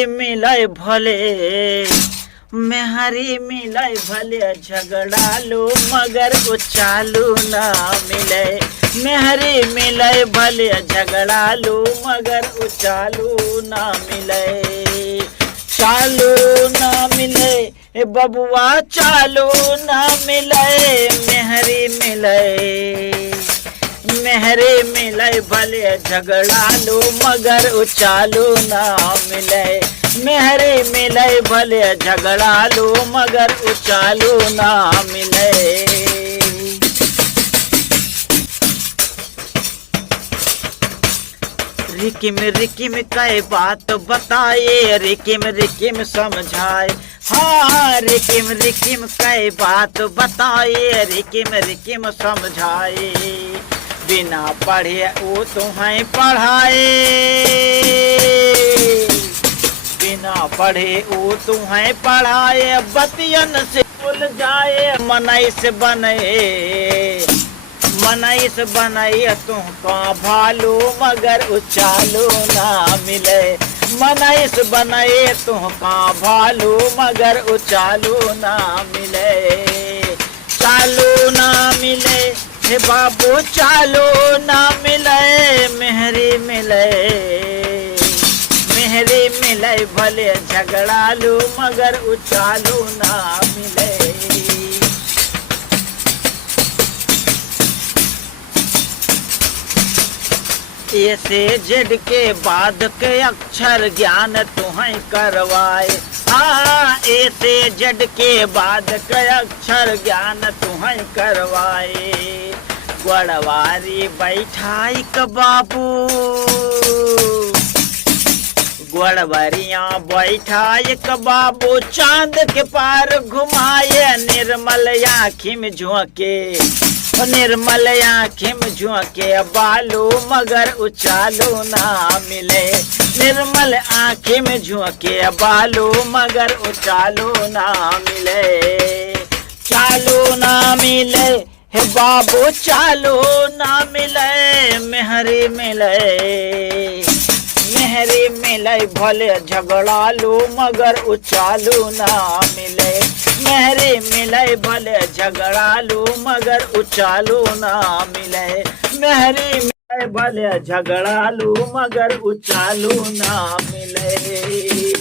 मेहरी मिलय भले, मेहरी मिलय भले, झगड़ा लो मगर उचालू ना मिले। मेहरी मिलय भले, झगड़ा लो मगर उचालू ना मिले। चालू ना मिले ए बबुआ, चालू ना मिले। मेहरी मिले, मेहरी मिले भले, झगड़ा लो मगर उचालू ना मिले। मेहरी मिले भले, झगड़ा लो मगर उचालू ना मिले। रिकिम रिकिम कई बात बताए, रिकिम रिकिम समझाए। हाँ रिकिम रिकिम कई बात बताए, रिकिम रिकिम समझाए। बिना पढ़े वो तुम्हें पढ़ाए, बिना पढ़े वो तुम्हें पढ़ाए। बतियन से भूल जाए, मनई से बने, मनई से बनाए तुमका भालू मगर उचालू ना मिले। मनई से बनाए तुमका भालू मगर उचालू ना मिले। चालू ना मिले हे बाबू, चालू ना मिले। मेहरी मिले, मेहरी मिले भले, झगड़ा लो मगर उचालू ना मिले। ए से जेड के बाद के अक्षर ज्ञान तुम्हें करवाए। हाँ ए से जेड के बाद के अक्षर ज्ञान तुम्हें करवाए। गड़वारी बैठाई क बाबू, गड़वरिया बैठाई क बाबू, चांद के पार घुमाए। निर्मल आँखी में झोंके, निर्मल आँखी में झोंके, बालू मगर उचालू ना मिले। निर्मल आँखी में झोंके, बालू मगर उचालू ना मिले। चालू ना मिले हे बाबू, चालू ना मिले। मेहरी मिले, मेहरी मिले भले, झगड़ा लो मगर उचालू ना मिले। मेहरी मिले भले, झगड़ा लो मगर उचालू ना मिले। मेहरी मिले भले, झगड़ा लो मगर उचालू ना मिले।